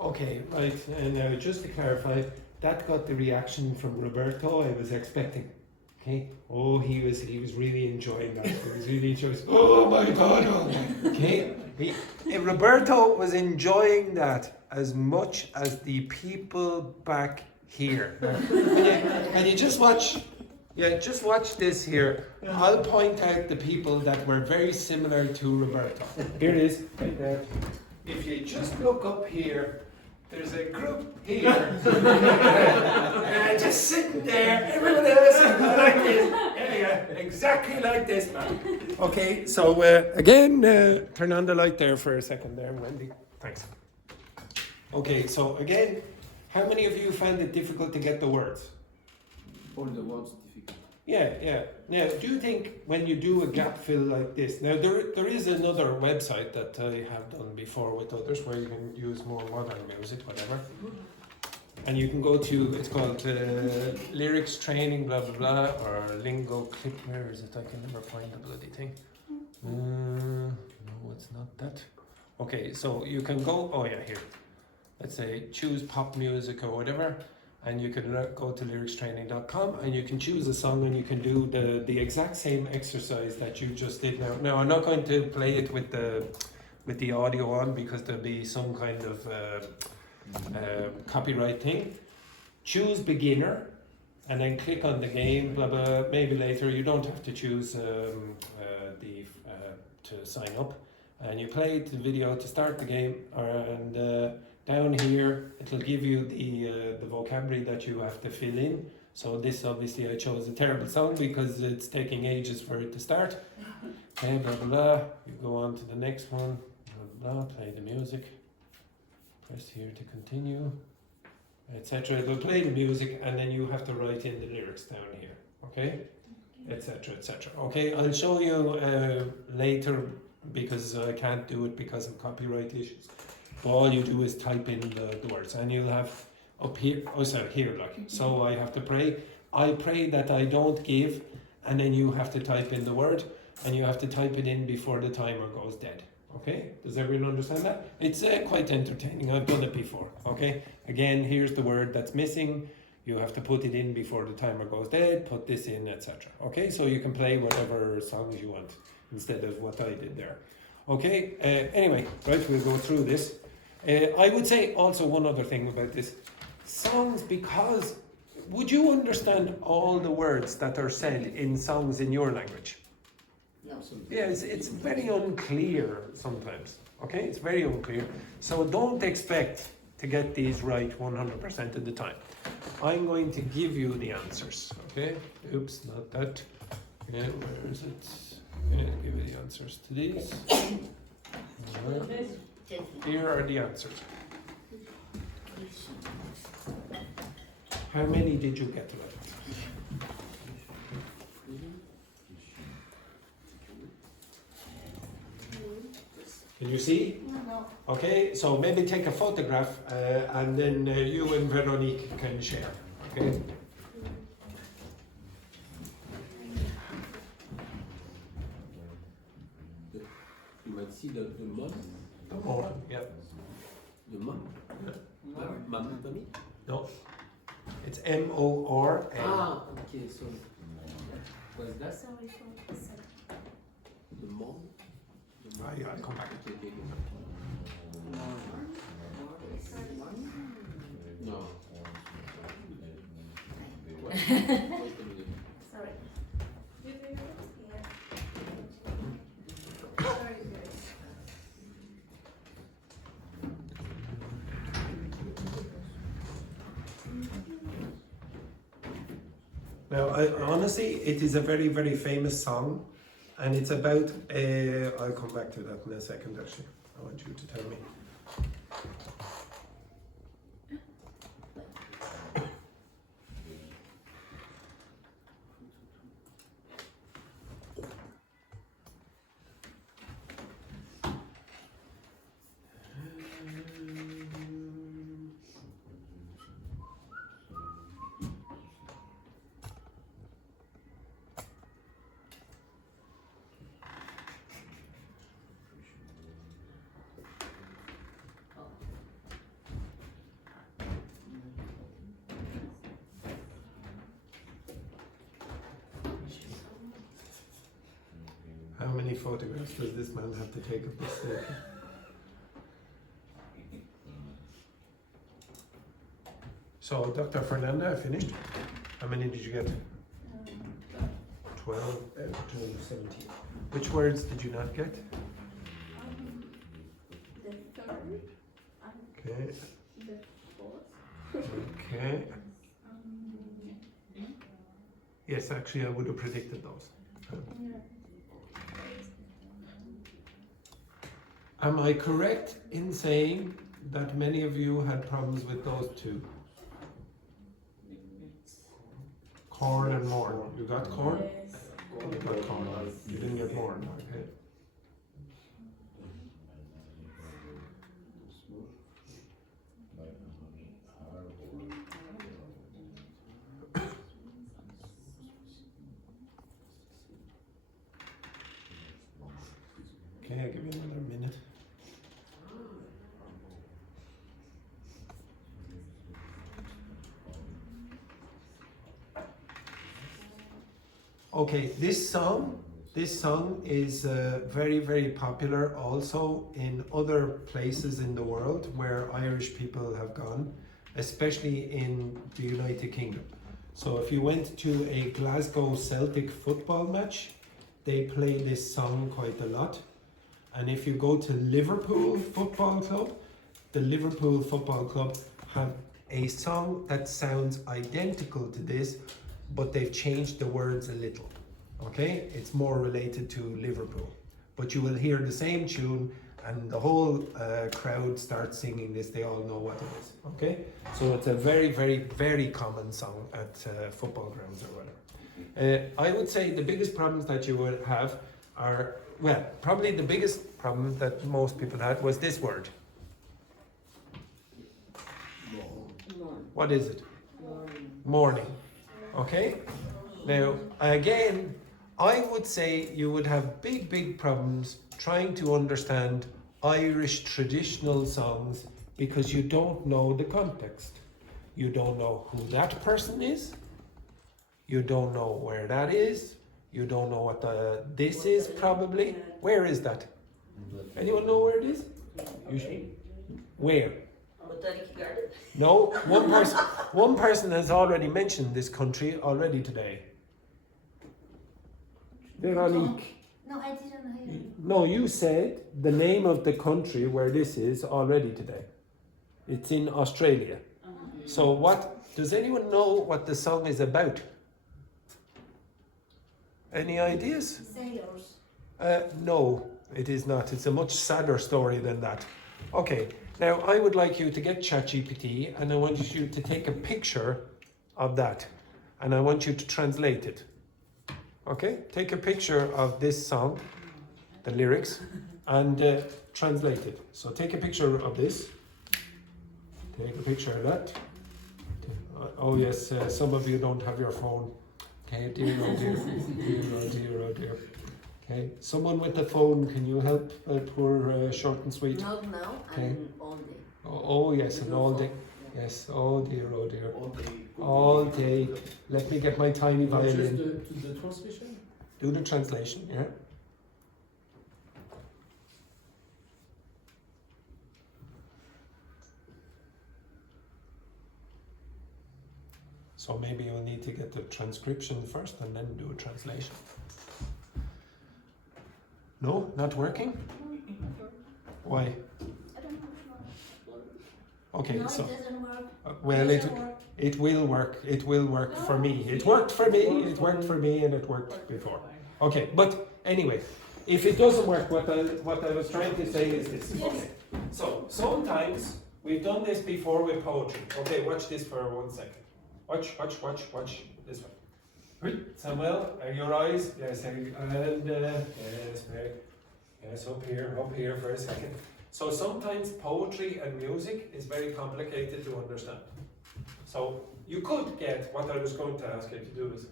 Okay, right. And now, just to clarify, that got the reaction from Roberto I was expecting. Okay. Oh, he was really enjoying that. He was really enjoying. Oh my God! Oh. Okay. Roberto was enjoying that as much as the people back here. And you just watch. Yeah, just watch this here. I'll point out the people that were very similar to Roberto. Here it is, right there. If you just look up here, there's a group here. Just sitting there, everyone else like this. There you go, exactly like this, man. Okay, so again, turn on the light there for a second there, Wendy. Thanks. Okay, so again, how many of you found it difficult to get the words? All the words difficult. Yeah. Now, do you think when you do a gap fill like this, now there is another website that I have done before with others where you can use more modern music, whatever. And you can go to, it's called lyrics training, blah, blah, blah, or lingo clip, where is it? I can never find the bloody thing. No, it's not that. Okay, so you can go, oh yeah, here. Let's say choose pop music or whatever. And you can go to lyricstraining.com and you can choose a song and you can do the exact same exercise that you just did now. Now, I'm not going to play it with the audio on because there'll be some kind of copyright thing. Choose beginner and then click on the game, blah, blah, maybe later. You don't have to choose to sign up. And you play the video to start the game, and down here it'll give you the vocabulary that you have to fill in. So this, obviously I chose a terrible song because it's taking ages for it to start. Okay, blah blah blah. You go on to the next one, blah blah blah, play the music. Press here to continue, etc. It will play the music and then you have to write in the lyrics down here, okay? Etc. etc. Okay, I'll show you later because I can't do it because of copyright issues. But all you do is type in the words and you'll have up here, oh sorry, here like, so I have to pray. I pray that I don't give, and then you have to type in the word and you have to type it in before the timer goes dead. Okay, does everyone understand that? It's quite entertaining, I've done it before. Okay, again, here's the word that's missing. You have to put it in before the timer goes dead, put this in, etc. Okay, so you can play whatever songs you want instead of what I did there. Okay, anyway, right, we'll go through this. I would say also one other thing about this. Songs, because would you understand all the words that are said in songs in your language? Yeah, absolutely. Yeah, it's very unclear sometimes. Okay, it's very unclear. So don't expect to get these right 100% of the time. I'm going to give you the answers. Okay, oops, not that. Yeah, where is it? Yeah, give you the answers to these. Here are the answers. How many did you get right? Can you see? No. Okay, so maybe take a photograph and then you and Véronique can share. Okay. You might see the mom. The more, yeah. The mom. Yeah. Mommy. No. It's M-O-R. Ah, okay. So what's that? Sorry for the second. The mom. Ah, yeah, I'll come back. Okay. No. Wait a minute. Sorry. Yeah. Sorry, guys. Now, honestly, it is a very, very famous song, and it's about. I'll come back to that in a second. Actually, I want you to tell me. many photographs does this man have to take of this steak? So, Dr. Fernanda, finished? How many did you get? 12 out of 17. Which words did you not get? The third, Okay, the fourth, okay. Yes, actually, I would have predicted those. Am I correct in saying that many of you had problems with those two? Corn and morn. You got corn? yes. You got corn. You didn't get morn, okay. Okay, I'll give you another minute. Okay, this song is very, very popular also in other places in the world where Irish people have gone, especially in the United Kingdom. So if you went to a Glasgow Celtic football match, they play this song quite a lot. And if you go to Liverpool Football Club, the Liverpool Football Club have a song that sounds identical to this, but they've changed the words a little. Okay, it's more related to Liverpool, but you will hear the same tune and the whole crowd starts singing this. They all know what it is. Okay, so it's a very, very, very common song at football grounds or whatever. I would say the biggest problems that you would have are, well, probably the biggest problem that most people had was this word. What is it? Morning. Okay? Now, again, I would say you would have big, big problems trying to understand Irish traditional songs because you don't know the context. You don't know who that person is. You don't know where that is. You don't know what this is probably. Where is that? Anyone know where it is? Where? Botanic garden. No, one person has already mentioned this country already today. Véronique. No, I didn't hear. No, you said the name of the country where this is already today. It's in Australia. So what, does anyone know what the song is about? Any ideas? Sailors. No, it is not. It's a much sadder story than that. Okay, now I would like you to get ChatGPT and I want you to take a picture of that and I want you to translate it. Okay, take a picture of this song, the lyrics, and translate it. So take a picture of this. Take a picture of that. Oh yes, some of you don't have your phone. Okay, dear, oh dear, dear, oh dear, oh dear. Okay, someone with the phone, can you help poor short and sweet? Not now, Okay. and all day. Oh yes, and all day. Yes, oh dear, oh dear. All day. All day. Let me get my tiny Just violin. the translation? Do the translation, yeah. So maybe you'll need to get the transcription first and then do a translation. No, not working? Why? I don't know. Okay, No, so it doesn't work. well, Doesn't work. it will work. It will work for me. It worked for me. It worked for me, and it worked before. Okay, but anyway, if it doesn't work, what I was trying to say is this. Okay, so sometimes we've done this before with poetry. Okay, watch this for 1 second. Watch this one. Right, Samuel, are your eyes? Yes, and yes, very. Yes, up here for a second. So sometimes poetry and music is very complicated to understand. So you could get, what I was going to ask you to do is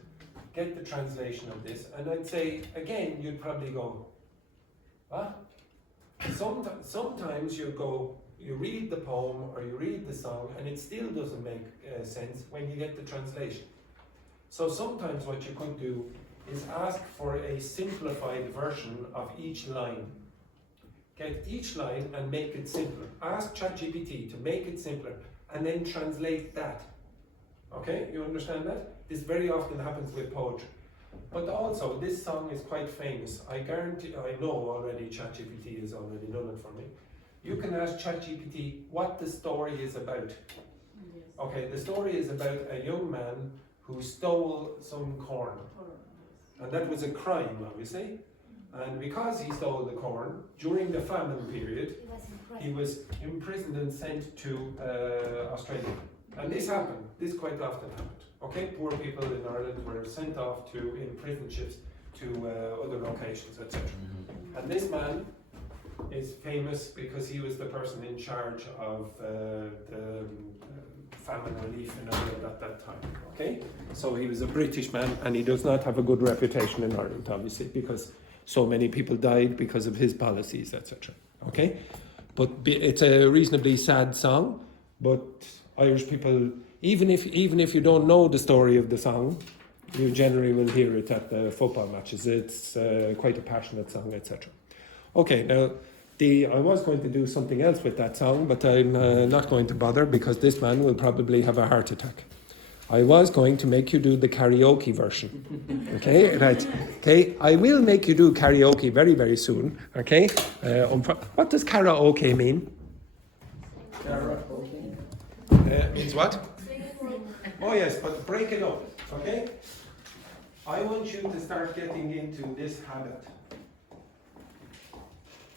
get the translation of this, and I'd say, again, you'd probably go, what? Sometimes you go, you read the poem or you read the song and it still doesn't make sense when you get the translation. So sometimes what you could do is ask for a simplified version of each line. Get each line and make it simpler. Ask ChatGPT to make it simpler and then translate that. Okay, you understand that? This very often happens with poetry. But also, this song is quite famous. I guarantee, I know already ChatGPT has already done it for me. You can ask ChatGPT what the story is about. Okay, the story is about a young man who stole some corn. And that was a crime, obviously. And because he stole the corn, during the famine period, he was imprisoned and sent to Australia. And this happened, this quite often happened. Okay, poor people in Ireland were sent off to in prison ships to other locations, etc. And this man is famous because he was the person in charge of the famine relief in Ireland at that time. Okay, so he was a British man, and he does not have a good reputation in Ireland, obviously, because so many people died because of his policies, etc. Okay, but it's a reasonably sad song, but Irish people, even if you don't know the story of the song, you generally will hear it at the football matches. It's quite a passionate song, etc. Okay, now I was going to do something else with that song, but I'm not going to bother because this man will probably have a heart attack. I was going to make you do the karaoke version. Okay, right. Okay, I will make you do karaoke very, very soon. Okay, what does karaoke mean? Means what? Oh yes, but break it up. Okay. I want you to start getting into this habit.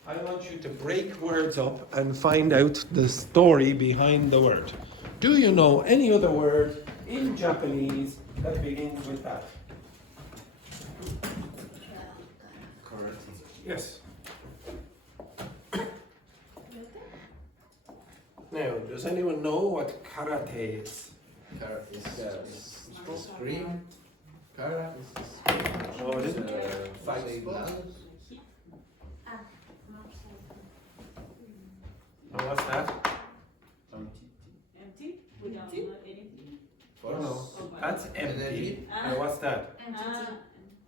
I want you to break words up and find out the story behind the word. Do you know any other word in Japanese that begins with that? Yes. Now, does anyone know what karate is? Karate is scream. Kara is Oh, it isn't. fighting blood. Oh, what's that? Empty? Without anything? Oh, no. That's empty. Energy. Now, what's that?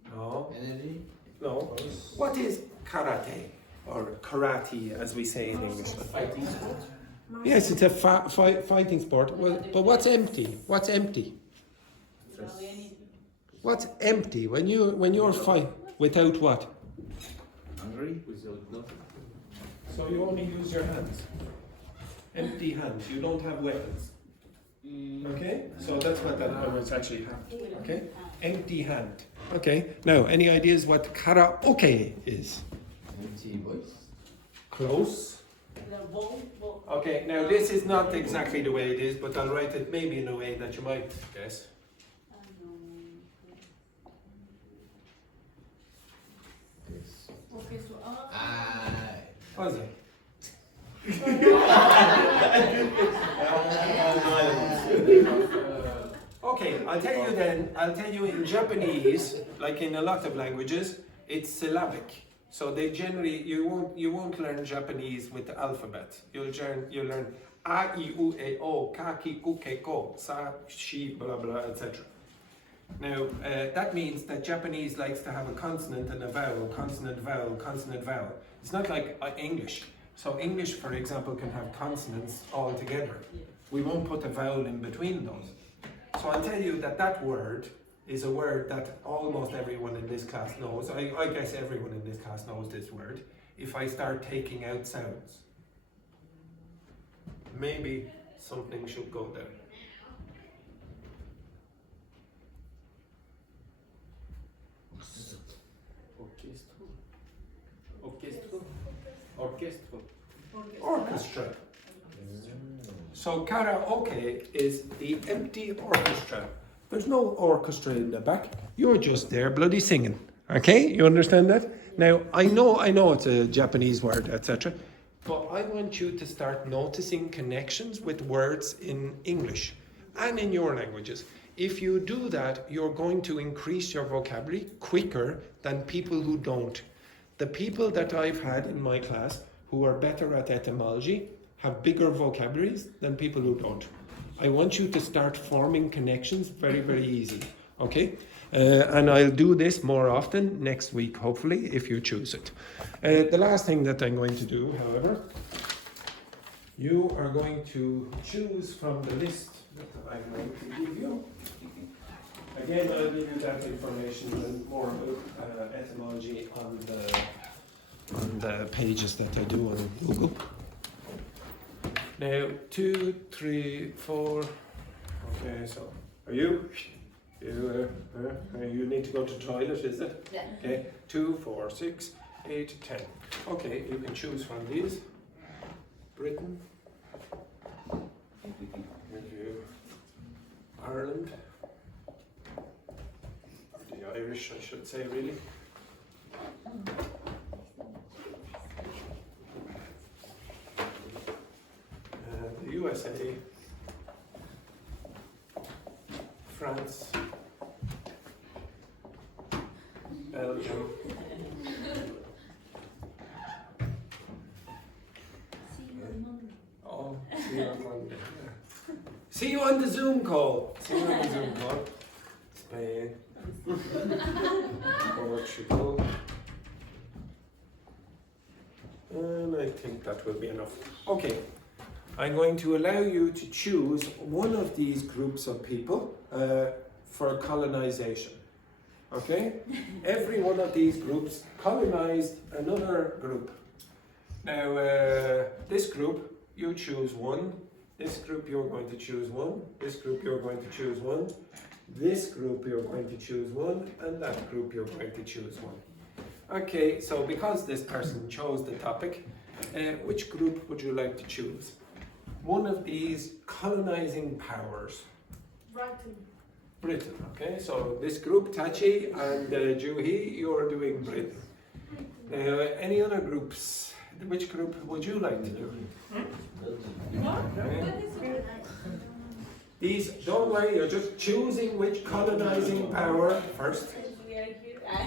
No. Energy. No. What is karate? Or karate, as we say in English. Fighting sport. Yes, it's a fighting sport. Well, but what's empty? What's empty? Without anything. What's empty? When you're fight without what? Hungry. Without nothing. So you only use your hands. Empty hands. You don't have weapons. Okay? So that's what that was actually happening. Okay? Empty hand. Okay. Now, any ideas what karaoke is? Empty voice. Close. The bowl. Okay, now this is not exactly the way it is, but I'll write it maybe in a way that you might guess. Yes. Okay, so What is it? Okay, I'll tell you in Japanese, like in a lot of languages, it's syllabic. So they generally, you won't learn Japanese with the alphabet. You'll learn a, I, u, e, o, ka, ki, ku, ke, ko, sa, shi, blah, blah, etc. Now, that means that Japanese likes to have a consonant and a vowel, consonant, vowel, consonant, vowel. It's not like English. So English, for example, can have consonants all together. We won't put a vowel in between those. So I'll tell you that word is a word that almost everyone in this class knows. I guess everyone in this class knows this word. If I start taking out sounds, maybe something should go there. Orchestra. So karaoke is the empty orchestra. There's no orchestra in the back. You're just there bloody singing. Okay? You understand that? Now, I know it's a Japanese word, etc. But I want you to start noticing connections with words in English and in your languages. If you do that, you're going to increase your vocabulary quicker than people who don't. The people that I've had in my class who are better at etymology have bigger vocabularies than people who don't. I want you to start forming connections very, very easy. Okay? And I'll do this more often next week, hopefully, if you choose it. The last thing that I'm going to do, however, you are going to choose from the list that I'm going to give you. Again, I'll give you that information and more about etymology on the pages that I do on Google. Now, 2, 3, 4. Okay, so are you? You need to go to the toilet, is it? Yeah. Okay, 2, 4, 6, 8, 10. Okay, you can choose from these. Britain. Review. Ireland. The Irish, I should say, really. The USA. France. Belgium. Oh, see you on Monday. Yeah. See you on the Zoom call. See you on the Zoom call. Spain. Portugal. And I think that will be enough. Okay. I'm going to allow you to choose one of these groups of people for colonization. Okay? Every one of these groups colonized another group. Now, this group, you choose one. This group, you're going to choose one. This group, you're going to choose one. This group, you're going to choose one. And that group, you're going to choose one. Okay, so because this person chose the topic, which group would you like to choose? One of these colonizing powers. Britain, okay? So this group, Tachi and Juhi, you're doing Britain. Any other groups? Which group would you like to do? Okay. These, don't worry, you're just choosing which colonizing power first.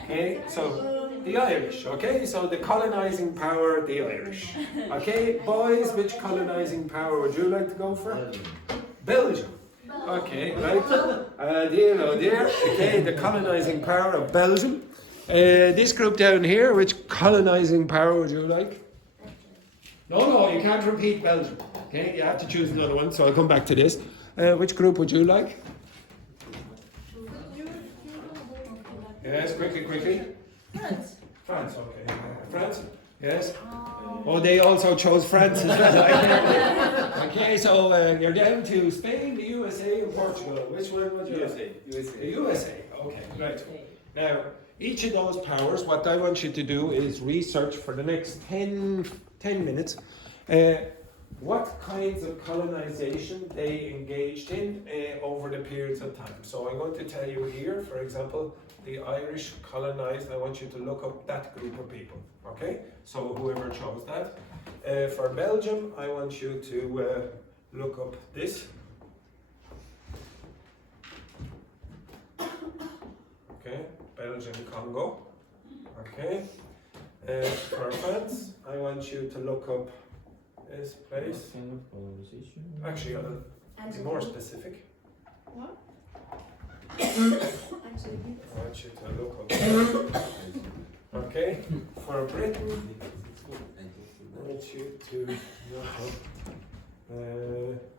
Okay, so the Irish, okay? So the colonizing power, the Irish. Okay, boys, which colonizing power would you like to go for? Belgium. Okay, right. Dear, oh dear. Okay, the colonizing power of Belgium. This group down here, which colonizing power would you like? No, you can't repeat Belgium. Okay, you have to choose another one, so I'll come back to this. Which group would you like? Yes, quickly. France, okay. France? Yes. Oh, they also chose France as well. Okay, so you're down to Spain, the USA, and Portugal. Which one would you like? The USA. Okay, right. Now, each of those powers, what I want you to do is research for the next 10 minutes what kinds of colonization they engaged in over the periods of time. So I'm going to tell you here, for example, the Irish colonized. I want you to look up that group of people, okay? So whoever chose that. For Belgium, I want you to look up this. Okay, Belgian Congo. Okay. For France, I want you to look up this place. What kind of colonization? Actually, I'll be more specific. What? I want you to look up. Okay. For Britain, I want you to look up.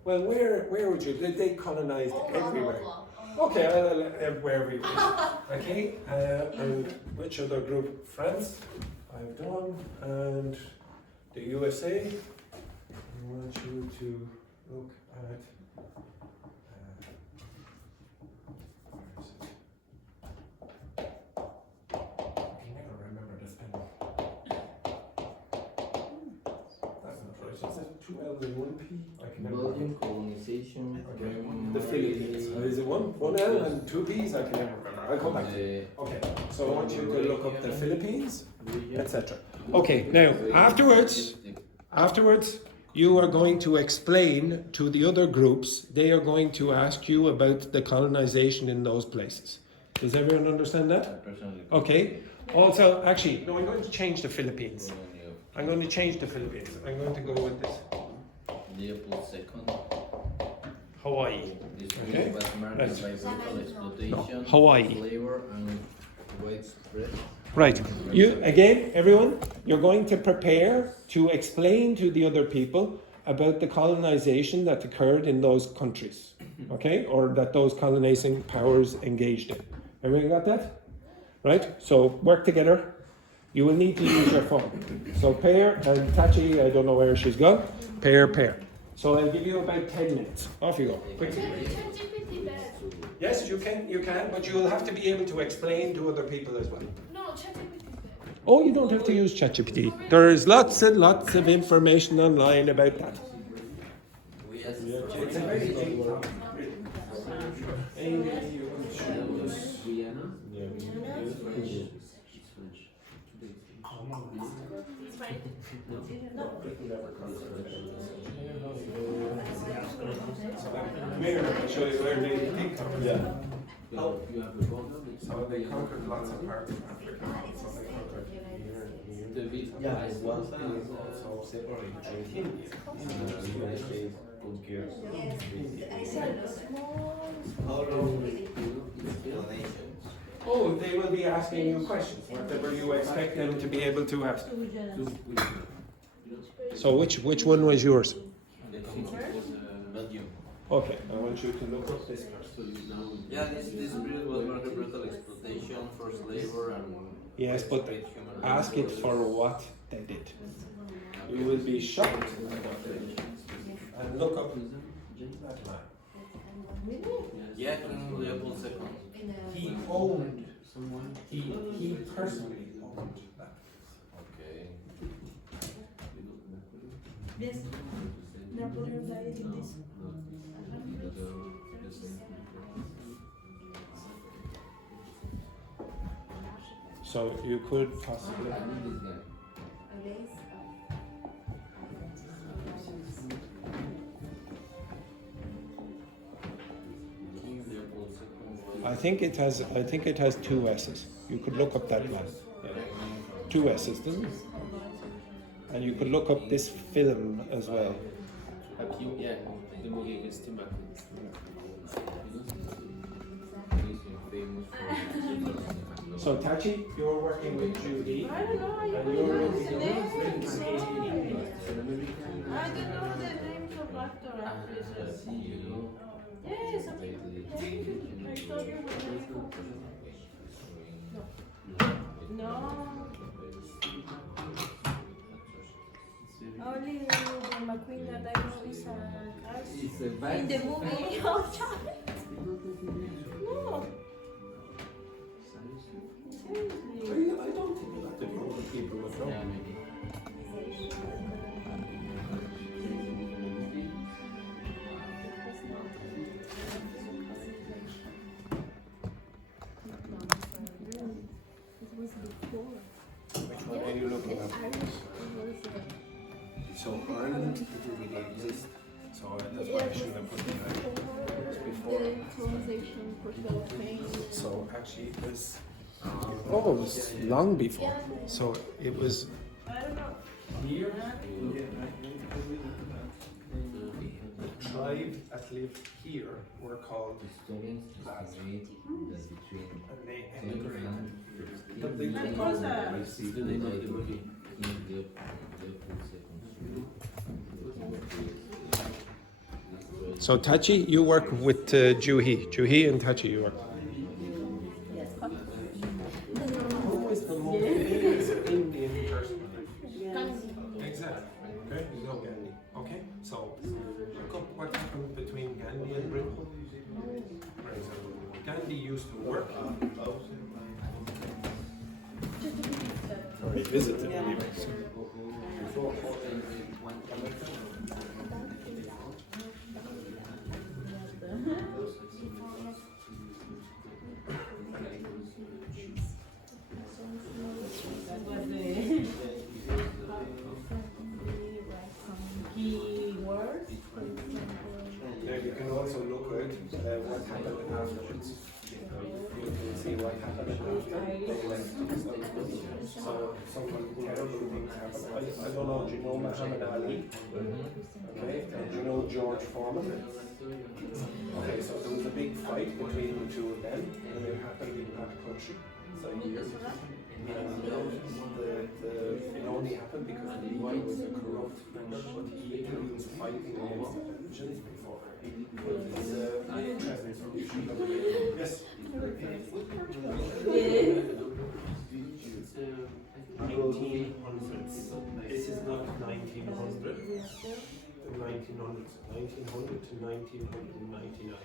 Well, where would you? They colonized everywhere. Okay, wherever you wish. Okay. And which other group? France. I've done, and the USA. I want you to look at. Where is it? I can never remember the spelling. That's not right. Is it 2 L's and 1 P? I can never remember. Belgium colonization. The Philippines. Is it one L and 2 P's? I can never remember. I'll come back to it. Okay, so I want you to look up the Philippines, etc. Okay, now afterwards, you are going to explain to the other groups. They are going to ask you about the colonization in those places. Does everyone understand that? Okay. Also, actually, no, I'm going to change the Philippines. I'm going to change the Philippines. I'm going to go with this. Leopold II. Hawaii. Okay. Was marked Right. by brutal exploitation, Hawaii. labor, and widespread. Right. You again, everyone. You're going to prepare to explain to the other people about the colonization that occurred in those countries, okay, or that those colonizing powers engaged in. Everyone got that? Right. So work together. You will need to use your phone. So pair and Tachi, I don't know where she's gone. Pair. So I'll give you about 10 minutes. Off you go. Quickly. ChatGPT bad. Yes, you can, but you will have to be able to explain to other people as well. No, ChatGPT bad. Oh, you don't have to use ChatGPT. There's lots and lots of information online about that. It's a very big topic. Amy, you're going to show us. Here, I'll show you where they think of it. Oh, you have the phone? So they conquered lots of parts of Africa. So they conquered here and here. The bit, Yeah, it's one And thing. also separated India. How long explanations? Oh, they will be asking you questions, whatever you expect them to be able to ask. So which one was yours? Belgium. Okay, I want you to look up this first. Yeah, this period was marked by brutal exploitation, forced labor, and Yes, but widespread human ask it for what they did. You will be shocked. And look up that man. Yeah, King Leopold II. He owned, he personally owned that. Okay. Yes. Napoleon died in this. So you could possibly. I think it has two S's. You could look up that man. Yeah. Two S's, doesn't it? And you could look up this film as well. Yeah, the movie is Tim So Tachi, you're working with Judy. I don't know. And you're working I don't know with the names of actor actresses. Yes, I told you no. Only the McQueen that I know is in the movie. Oh, Charlie. No. Seriously. I don't think that the whole people would know. Which one are you looking at? So Ireland didn't really exist. So that's why I shouldn't have put the Irish. It's before. Colonization, Portugal, Spain. So actually it was it was long before. So it was here. The tribe that lived here were called Basque. And they emigrated. But they didn't So Tachi, you work with Juhi. Juhi and Tachi, you work. Who is the most famous Indian person? Exactly. Okay, you know Gandhi. Okay, so look up what happened between Gandhi and Britain. For example, Gandhi used to work. Or he visited anyway. So. Yeah, you can also look at what happened afterwards. You can see what happened after they left. So some terrible things happened. I don't know, do you know Muhammad Ali? Okay, and do you know George Foreman? Okay, so there was a big fight between the two of them, and it happened in that country. So years. And it only happened because the leader was a corrupt French. He was fighting against the Belgians before. Yes. 1900s. This is not 1900. 1900s. 1900 to 1999.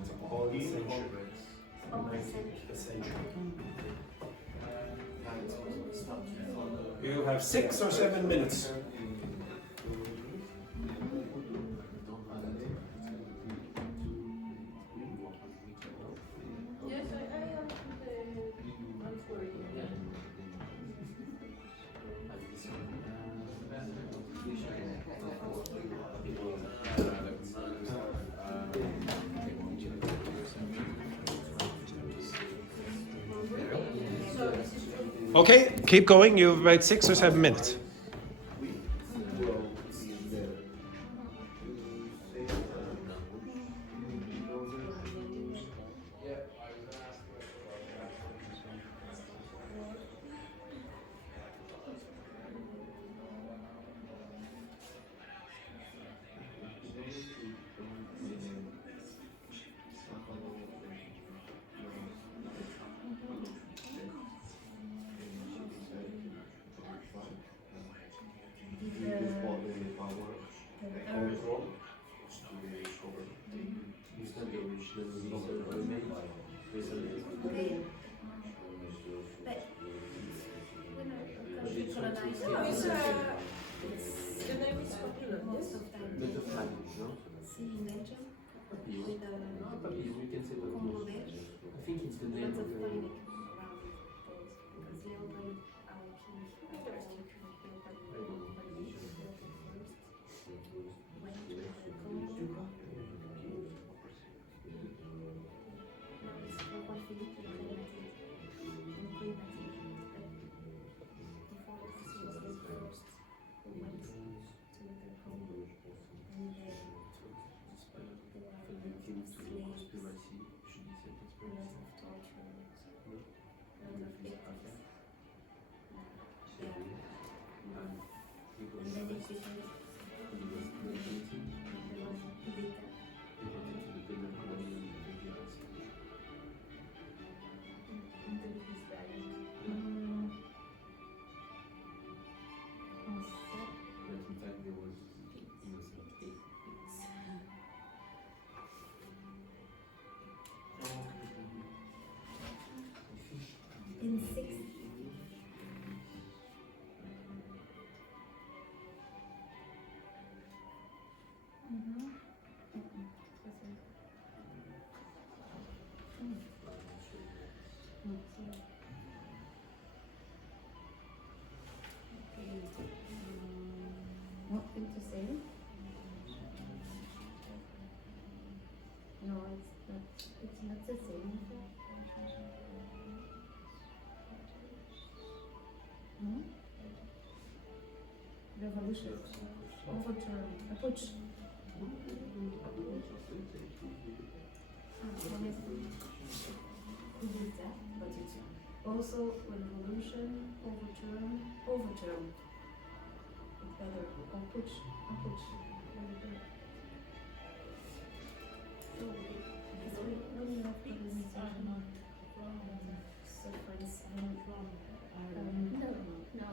It's all the century. A century. You have 6 or 7 minutes. Yes, I am the answer. Okay, keep going. You have about 6 or 7 minutes. The name is popular. Yes. I think it's the name of the In 6. Nothing to say? No, it's not the same. Revolution. Overturn. A putsch. Who did that? But it's also revolution, overturn. It's better. Or putsch. A putsch. So, when you have colonization, so for instance, no, we don't know. No.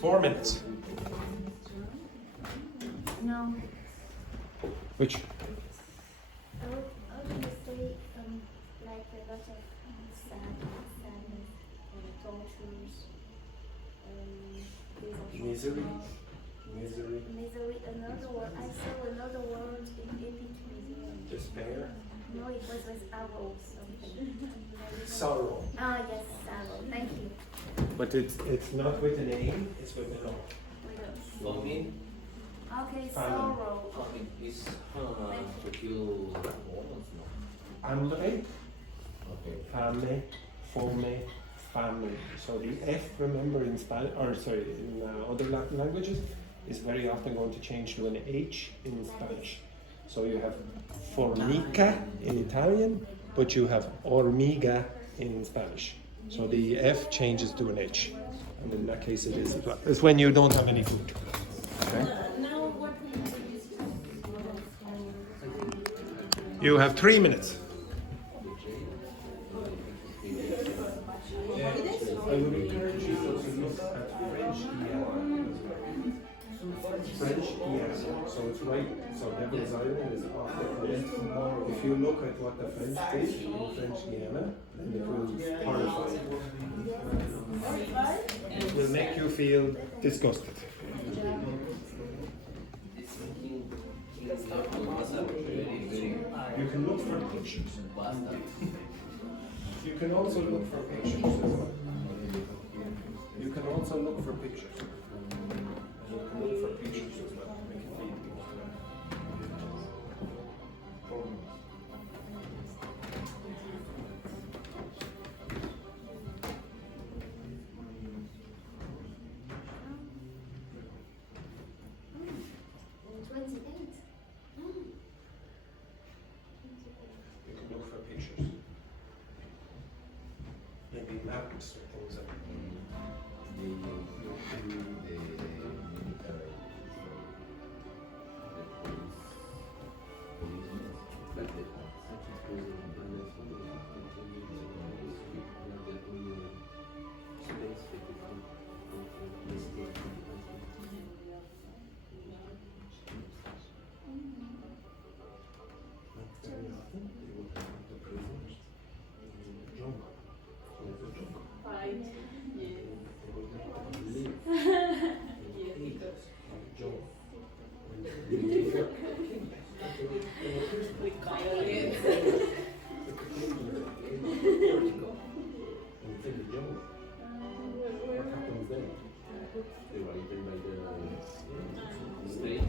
4 minutes. No. Which? I was gonna say like a lot of sadness, tortures, Misery. Misery. misery. Another word. I saw another word in Epic Museum. Despair. No, it was with arrow something. Sorrow. Ah yes, sorrow. Thank you. But it's not with an A, it's with an O. Famine. Okay, Famine. sorrow. Famine is to kill humans, no? Hambre, Okay. fame, fome, famine. So the F, remember in Spanish, or sorry, in other Latin languages, is very often going to change to an H in Spanish. So you have formica in Italian, but you have hormiga in Spanish. So the F changes to an H. And in that case it is as well. It's when you don't have any food. Okay? Now what we introduce You have 3 minutes. I would encourage you to look at French Guiana. French Guiana. So it's right. So Devil's Island is off the coast. If you look at what the French did in French Guiana, then it will horrify you. It will make you feel disgusted. You can look for pictures. You can also look for pictures as well. You can also look for pictures. You can look for pictures as well. Make it feel You can look for pictures. Maybe maps or things like that. Very often they will have the prisoners in the jungle. So the jungle. fight. Yes. They will let them live Yes, in because the jungle. When they live there, we colonialists. in the jungle. What happens then? They were eaten by the snake.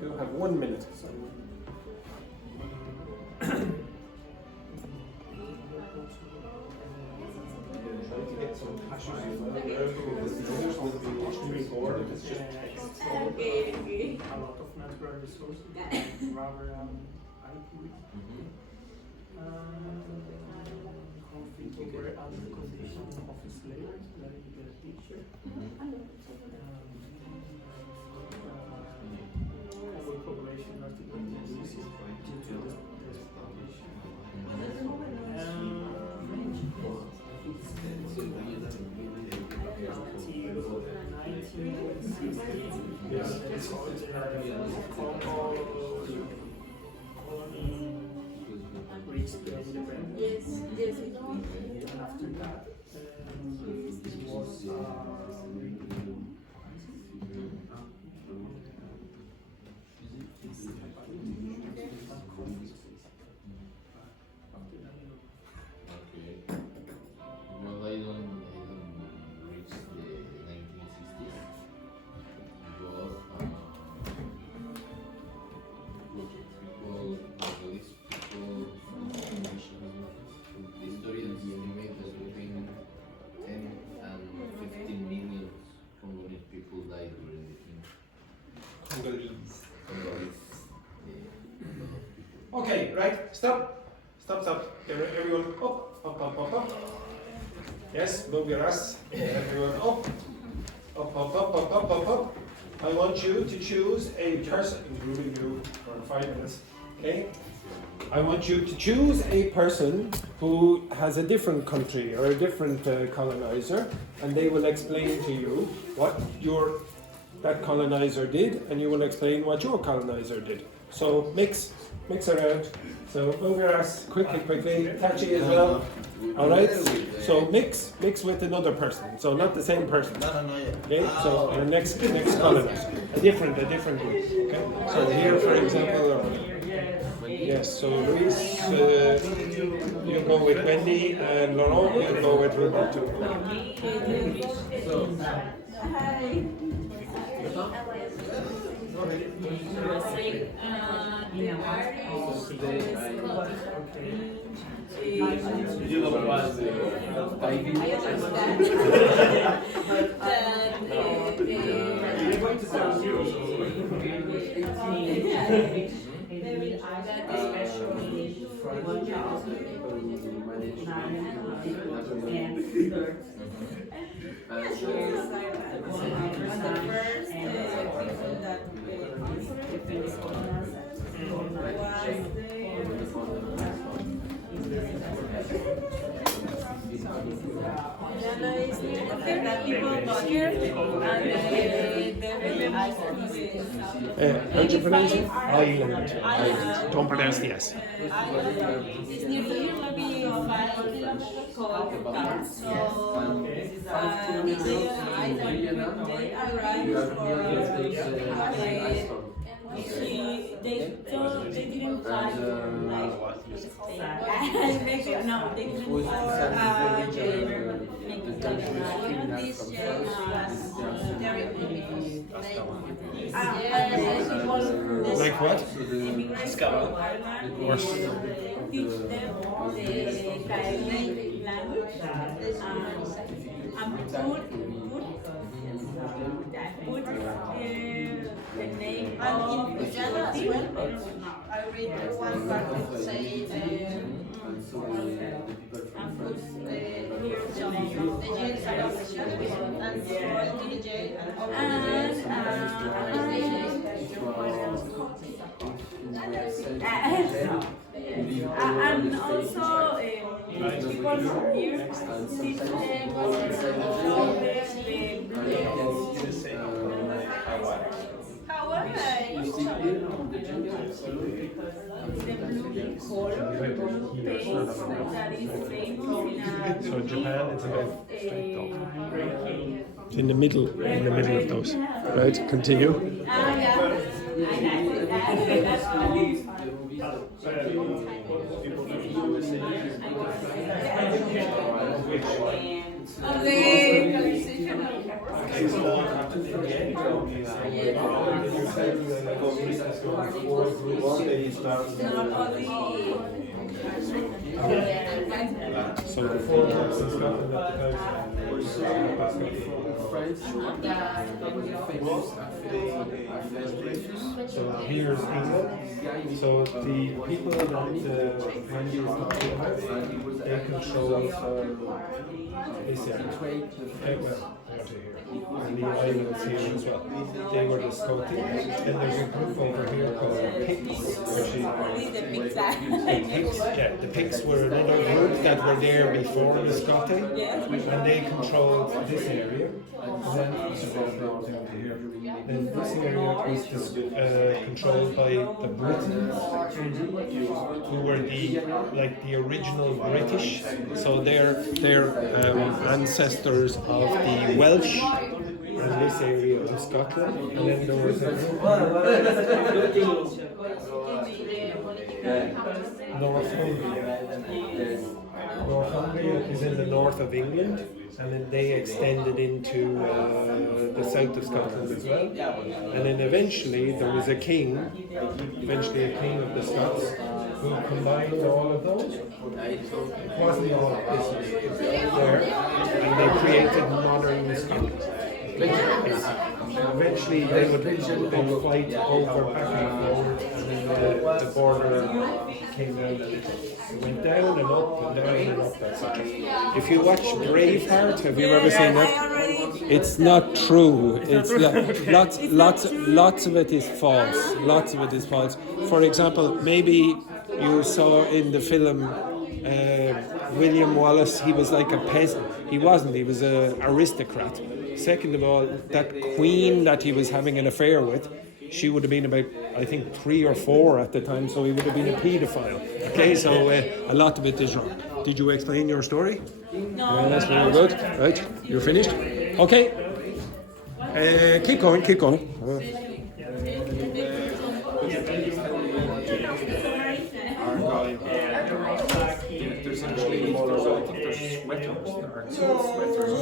You have 1 minute. Try to get some pictures as well. Because the others will be extremely bored if it's just text. Okay, okay. A lot of natural resources, rather IP. Configure other conditions of its layers, like the picture. Overpopulation artificial intelligence due to the exploitation. Yes. It's called Congo colony reached the independence. Yes, yes, it will. And after that, it was Okay. Well, I don't reach the 1960s. But Portuguese people, the historians estimate that between 10 and 15 million Congolese people died during the thing. Congolese. Congolese, Okay, right, stop. Stop, stop. Everyone up, up, up, up, up. Yes, move your ass. Everyone up. Up. I want you to choose a person, including you for 5 minutes, okay? I want you to choose a person who has a different country or a different colonizer, and they will explain to you what that colonizer did, and you will explain what your colonizer did. So mix around. So Bulgaras, quickly, Tachi as well. All right. So mix with another person. So not the same person. No, yeah. Okay. So the next colonizer, a different group. Okay. So here, for example. Yes, so Luis, you go with Wendy, and Laurent, you go with Roberto. How do you pronounce it? Island. Don't pronounce the S. It's near to here, maybe 5 kilometers called so they arrived they didn't fly no, they didn't Like what? Teach them the language and put the name and in general as well. I read one part that say and put here the jail celebration and the jail and also people from here teach them So Japan, it's about straight up. In the middle of those. Right, continue. So the four clubs in Scotland at the So here's England. So the people that Wendy is talking about, they control this area. And the islands here as well. They were the Scots. And there's a group over here called the Picts. The Picts were another group that were there before the Scots. And they controlled this area. And then this area was controlled by the Britons, who were the original British. So they're ancestors of the Welsh in this area of Scotland. And then there was Northumbria is in the north of England, and then they extended into the south of Scotland as well. And then eventually there was a king of the Scots, who combined all of those. It wasn't all of this there, and they created modern Scotland. Eventually they would fight over back and forth, and then the border came down a little. It went down and up and down and up. That's it. If you watch Braveheart, have you ever seen that? It's not true. It's lots of it is false. Lots of it is false. For example, maybe you saw in the film William Wallace. He was like a peasant. He wasn't. He was an aristocrat. Second of all, that queen that he was having an affair with, she would have been about, I think, 3 or 4 at the time, so he would have been a paedophile. Okay, so a lot of it is wrong. Did you explain your story? No. That's very good. Right, you're finished? Okay. Keep going, keep going. There's actually there's sweaters. There are some sweaters.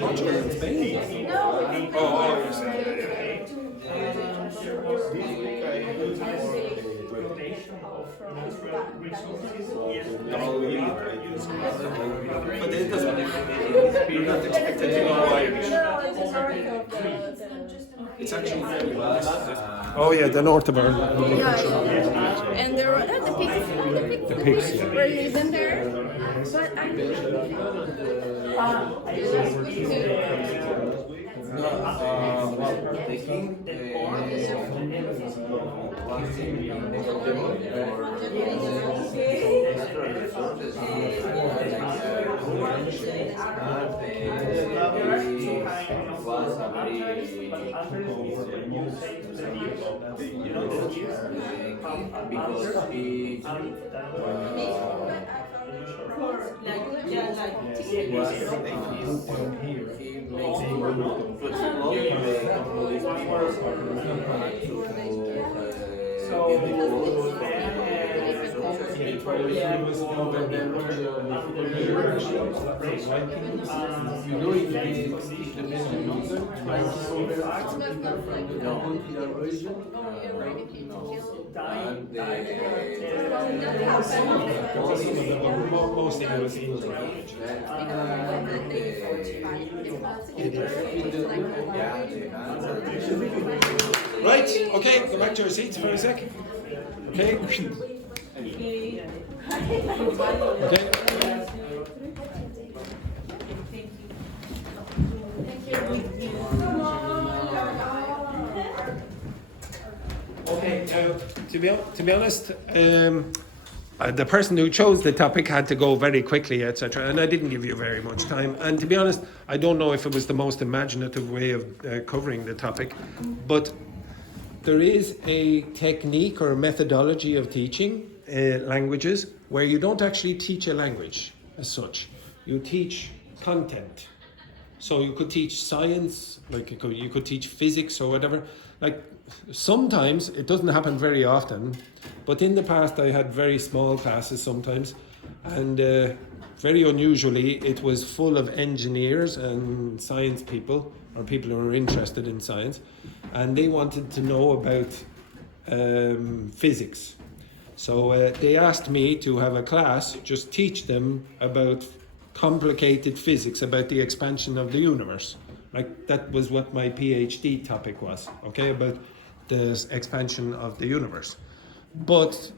Portugal and Spain. Oh, you're saying. But it doesn't. You're not expected to know Irish. It's actually very well. Oh yeah, the north of Ireland. Yeah. And there were the pigs. The pigs, yeah. Were you even there? But I The king was in natural resources was a very because he Right, okay, go back to your seats for a sec. Okay. Okay. Okay, to be honest, the person who chose the topic had to go very quickly, etc. And I didn't give you very much time. And to be honest, I don't know if it was the most imaginative way of covering the topic, but there is a technique or methodology of teaching languages where you don't actually teach a language as such. You teach content. So you could teach science, like you could teach physics or whatever. Like sometimes, it doesn't happen very often, but in the past I had very small classes sometimes, and very unusually it was full of engineers and science people, or people who are interested in science, and they wanted to know about physics. So they asked me to have a class, just teach them about complicated physics, about the expansion of the universe. Like that was what my PhD topic was, okay, about the expansion of the universe. But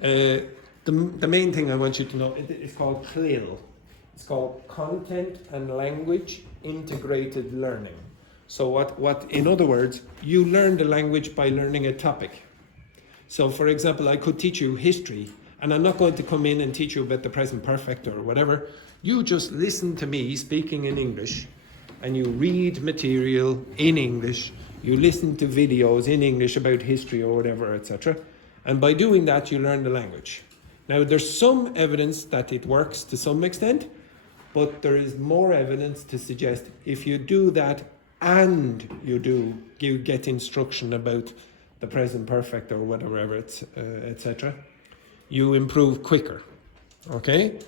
the main thing I want you to know, it's called CLIL. It's called Content and Language Integrated Learning. So what in other words, you learn the language by learning a topic. So for example, I could teach you history, and I'm not going to come in and teach you about the present perfect or whatever. You just listen to me speaking in English, and you read material in English, you listen to videos in English about history or whatever, etc. And by doing that, you learn the language. Now, there's some evidence that it works to some extent, but there is more evidence to suggest if you do that and you get instruction about the present perfect or whatever, etc., you improve quicker. Okay?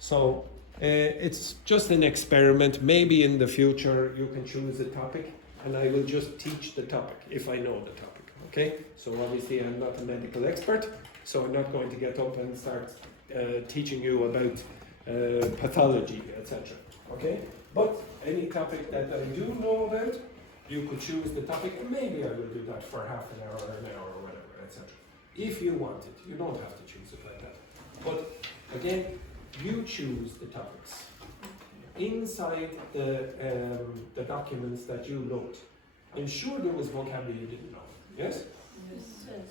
So it's just an experiment. Maybe in the future you can choose a topic and I will just teach the topic if I know the topic. Okay? So obviously I'm not a medical expert, so I'm not going to get up and start teaching you about pathology, etc. Okay? But any topic that I do know about, you could choose the topic, and maybe I will do that for half an hour or an hour or whatever, etc. If you want it, you don't have to choose it like that. But again, you choose the topics. Inside the documents that you looked, I'm sure there was vocabulary you didn't know. Yes?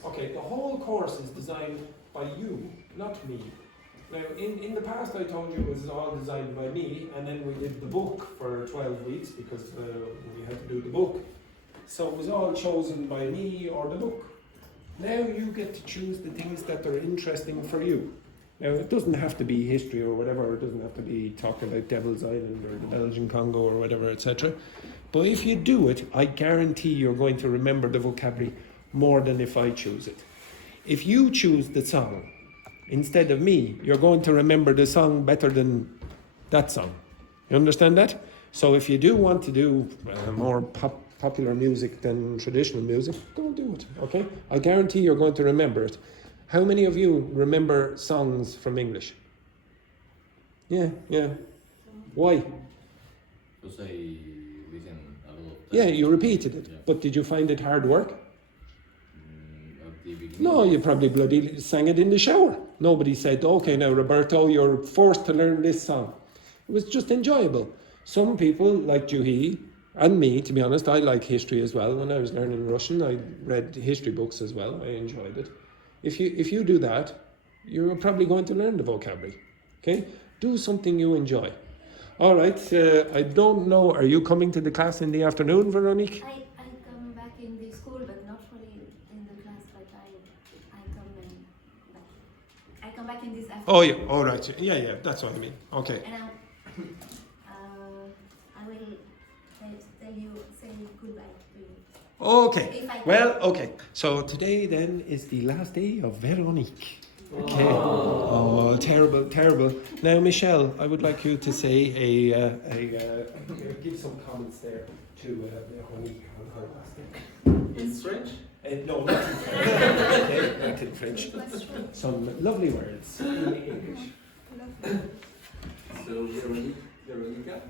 Okay, the whole course is designed by you, not me. Now, in the past I told you it was all designed by me, and then we did the book for 12 weeks because we had to do the book. So it was all chosen by me or the book. Now you get to choose the things that are interesting for you. Now, it doesn't have to be history or whatever, it doesn't have to be talking about Devil's Island or the Belgian Congo or whatever, etc. But if you do it, I guarantee you're going to remember the vocabulary more than if I choose it. If you choose the song instead of me, you're going to remember the song better than that song. You understand that? So if you do want to do more popular music than traditional music, go do it, okay? I guarantee you're going to remember it. How many of you remember songs from English? Yeah. Why? Because I listen a lot of times. Yeah, you repeated it. Yeah. But did you find it hard work? At the beginning. No, you probably bloody sang it in the shower. Nobody said, okay, now Roberto, you're forced to learn this song. It was just enjoyable. Some people, like Juhi, and me, to be honest, I like history as well. When I was learning Russian, I read history books as well. I enjoyed it. If you do that, you're probably going to learn the vocabulary. Okay? Do something you enjoy. All right, I don't know, are you coming to the class in the afternoon, Véronique? I come back in the school, but not really in the class, but I come back in this afternoon. Oh, yeah, all right. Yeah, that's what I mean. Okay. And I will tell you, say goodbye to you. Okay. If I can. Well, okay. So today then is the last day of Véronique. Okay. Oh, terrible. Now, Michelle, I would like you to say give some comments there to Véronique on her last day. In French? No, not in French. Okay, not in French. Some lovely words in English. So, Veronica,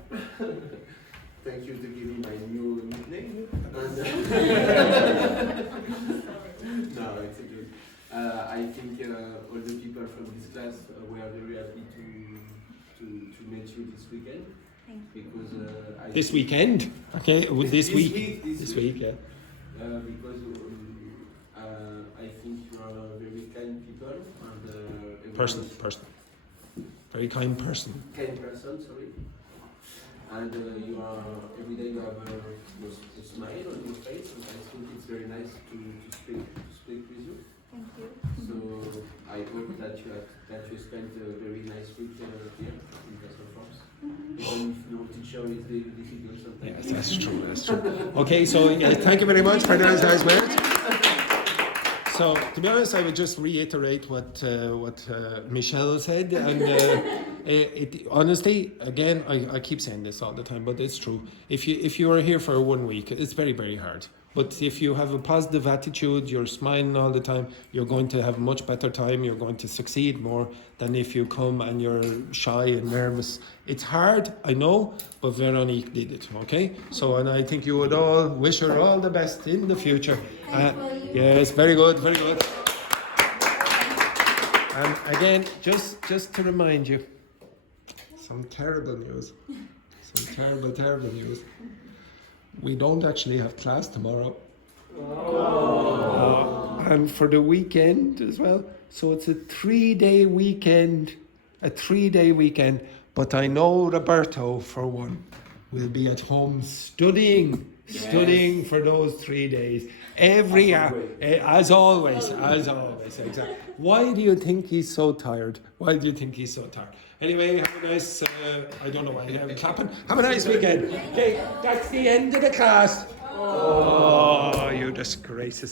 thank you to give me my new nickname. And, no, it's a joke. I think all the people from this class were very happy to meet you this weekend. Thank you. Because This weekend? Okay, this week. This This week. week, yeah. Because I think you are very kind people and Person. Very kind person. Kind person, sorry. And you are every day you have a smile on your face, and I think it's very nice to speak with you. Thank you. So I hope that you spent a very nice week here in Castle France. Even if your teacher is very difficult sometimes. Yes, that's true. Okay, so thank you very much for those nice words. So, to be honest, I would just reiterate what Michelle said, and honestly, again, I keep saying this all the time, but it's true. If you are here for 1 week, it's very, very hard. But if you have a positive attitude, you're smiling all the time, you're going to have a much better time, you're going to succeed more than if you come and you're shy and nervous. It's hard, I know, but Véronique did it, okay? So, and I think you would all wish her all the best in the future. Yes, very good. And again, just to remind you, some terrible news. Some terrible news. We don't actually have class tomorrow. And for the weekend as well. So it's a 3-day weekend. But I know Roberto, for one, will be at home studying for those 3 days. Every hour, as always, exactly. Why do you think he's so tired? Anyway, have a nice, I don't know why I'm clapping. Have a nice weekend. Okay, that's the end of the class. Oh, you disgraces.